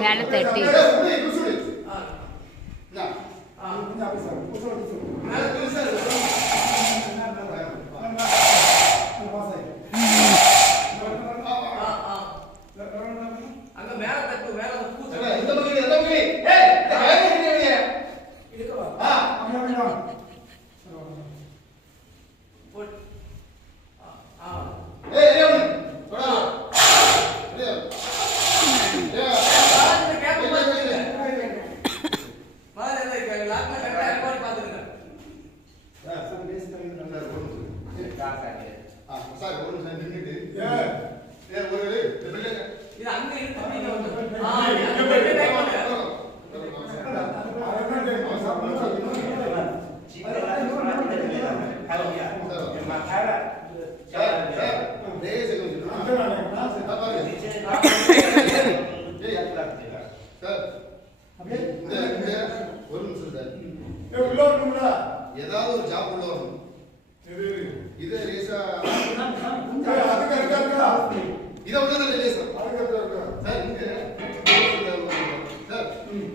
மேல தட்டி ஏதாவது ஒரு ஜாப் உள்ள வரணும். இது ரேசா இதை உள்ளது லேசா சார் இங்க சார்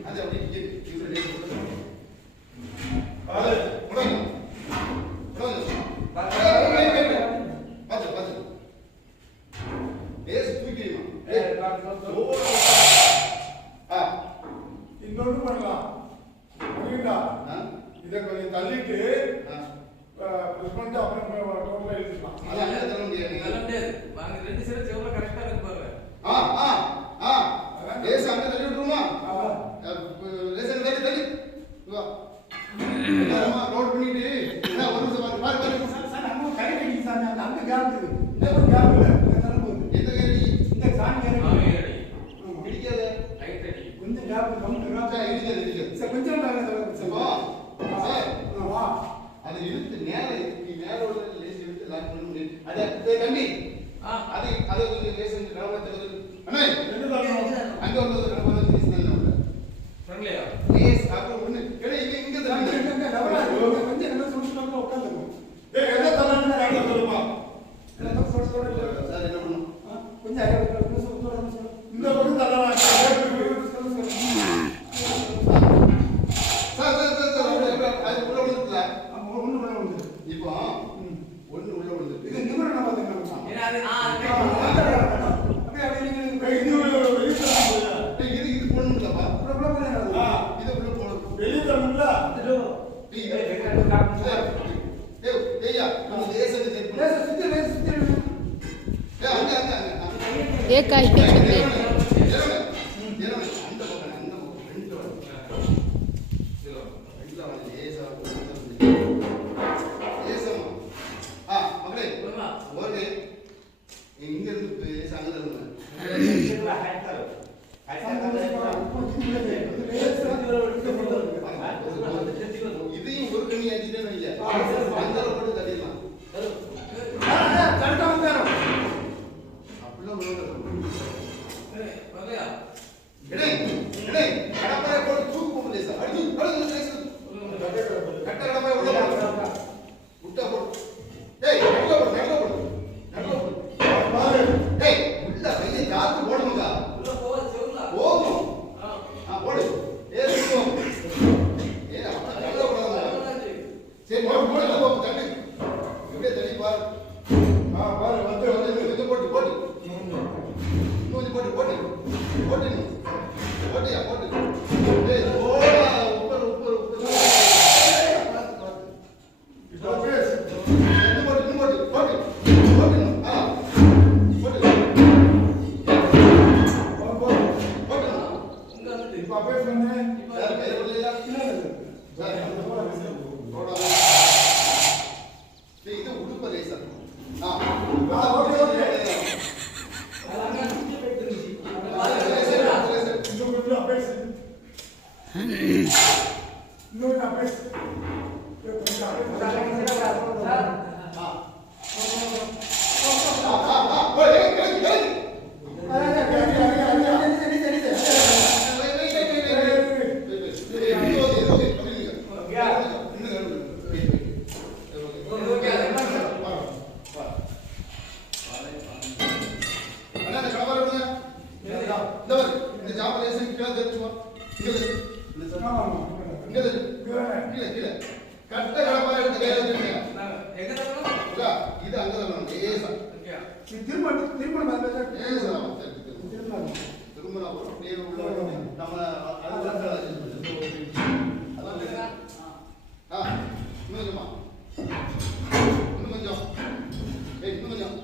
அது அப்படி இது லேசா இன்னொன்று பண்ணலாம் இதை கொஞ்சம் தள்ளிட்டு அப்புறம் டோட்டலா எழுதிக்கலாம். ரோட் பண்ணிட்டு அங்க கேப் இருக்கு. கேப் இல்ல எந்த கேடி இந்த சாணி பிடிக்காத கொஞ்சம் கேப் கொஞ்சம் அது இழுத்து நேரம் நேரோட லேஸ் இழுத்து லாக் பண்ண முடியும். அது தம்பி அது அது கொஞ்சம் லேஸ் அண்ணே அங்க வந்தது ஃப்ரெண்ட்லியா லேஸ் அப்புறம் ஒண்ணு ஏடா இது இங்க தான் கொஞ்சம் என்ன சொல்லிட்டு உட்கார்ந்துங்க. ஏய் எதை தரணும் கையில சொல்லுமா என்ன சொல்ற சார் என்ன பண்ணனும் கொஞ்சம் இந்த பக்கம் தரலாம் சார் அது உள்ள விழுந்துல ஒண்ணு உள்ள விழுந்து இப்போ ஒண்ணு உள்ள விழுந்து இது நிமிரணும் பாத்தீங்களா இது போடணும்லப்பா இது உள்ள போடணும் வெளிய தரணும்ல एक काई पीछे இதையும் ஒரு கண்ணி ஆச்சுட்டேன்னு வைங்க அந்த போட்டு தட்டிடலாம் கடப்பாறை போட்டு தூக்கு போட்டு சார் அடிச்சு கட்ட கடப்பாறை உள்ள விட்டா போட்டு ஏய் நடுல போடு ஏய் உள்ள கையை ஜாத்து போடணுங்க போகும் போடு ஏ அப்ப நல்ல போடாத சரி போடு தட்டு திரும்ப திரும்ப அப்படியே உள்ள நம்ம அதுதான் இன்னும் கொஞ்சம் இன்னும் கொஞ்சம்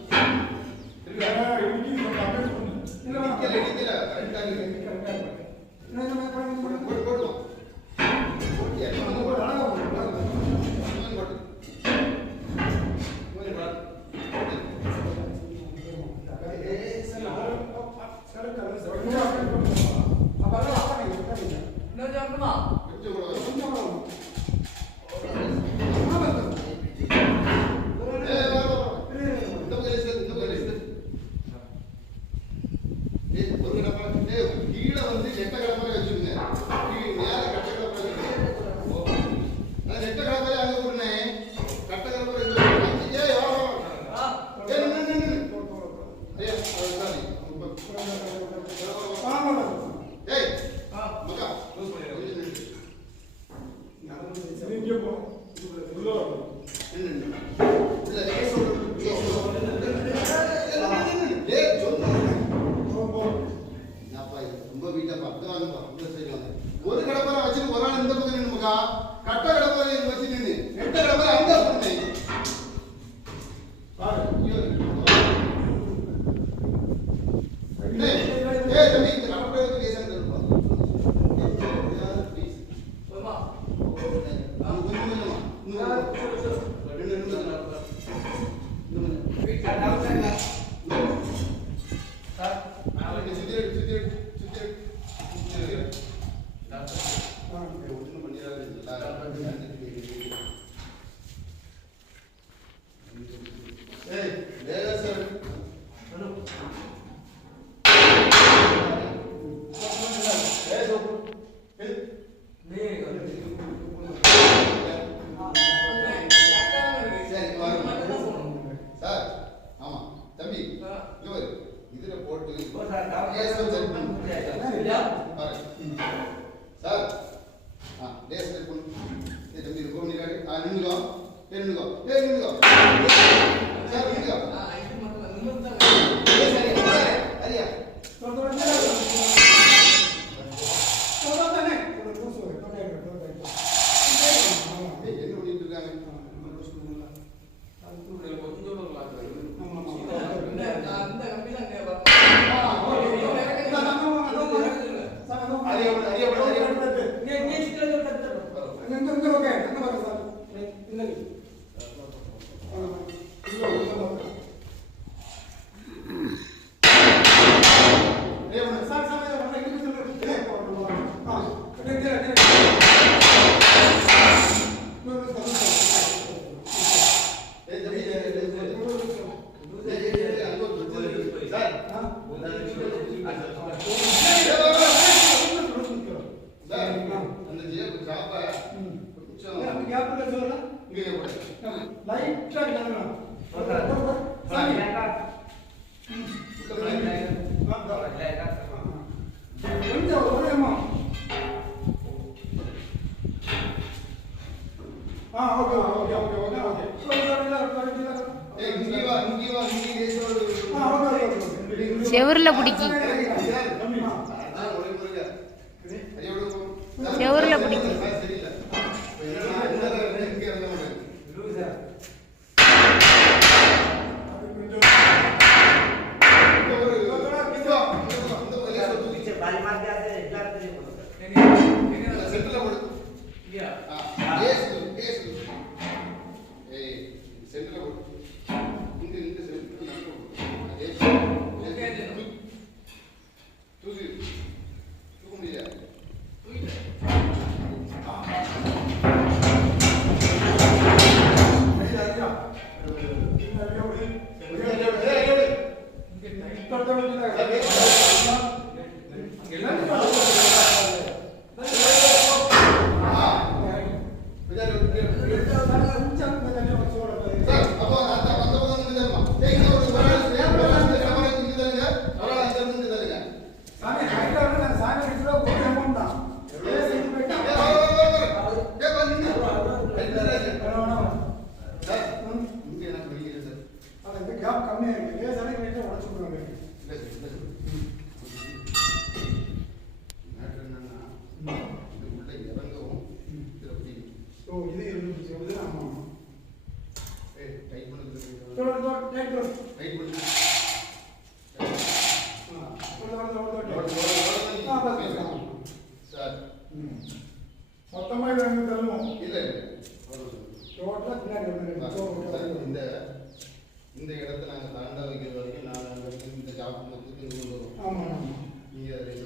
கீழே வந்து நெட்ட கடப்பறை வச்சுருங்க நேர கட்ட கடப்பறை நெட்ட கடப்பறை அங்கே போடுனேன் கட்ட கடப்பறை ஒரு கடப்பறை வச்சுட்டு ஒரு ஆள் இந்த பக்கம் நின்னுக்கா கட்ட கடப்பறை வச்சு நின்று நெட்ட கடப்பறை அங்க போடுனேன் தம்பி இந்த கடப்பறை பேசுறது இதுல போட்டு சார் டேஸ் பண்ணு தம்பி இருக்கும் நீராடி நின்னுகோ நின்னுகோ நின்னுகோ சார் நின்னுகோ அரியா என்ன பண்ணிட்டு இருக்காங்க செவர்ல பிடிக்கி செவர்ல பிடிக்கி கம்மியா இருக்கு. லேசான கிட்ட உடைச்சு விடுவாங்க. இல்லை சார், இல்லை சார். மேட்ரு என்னன்னா இது உள்ள இறங்கவும் இதில் பிடிக்கும். ஓ இது இருந்து சொல்லுது. ஆமா டைட் பண்ணுறது டைட் பண்ணு. டைட் பண்ணு. சார் மொத்தமா இதை தள்ளுவோம். இல்லை டோட்டலா பின்னாடி இந்த இந்த இடத்த நாங்கள் தாண்டா வைக்கிற வரைக்கும் நாங்கள் இந்த ஜாப் கொண்டு வருவோம். ஆமா நீங்கள் அதில்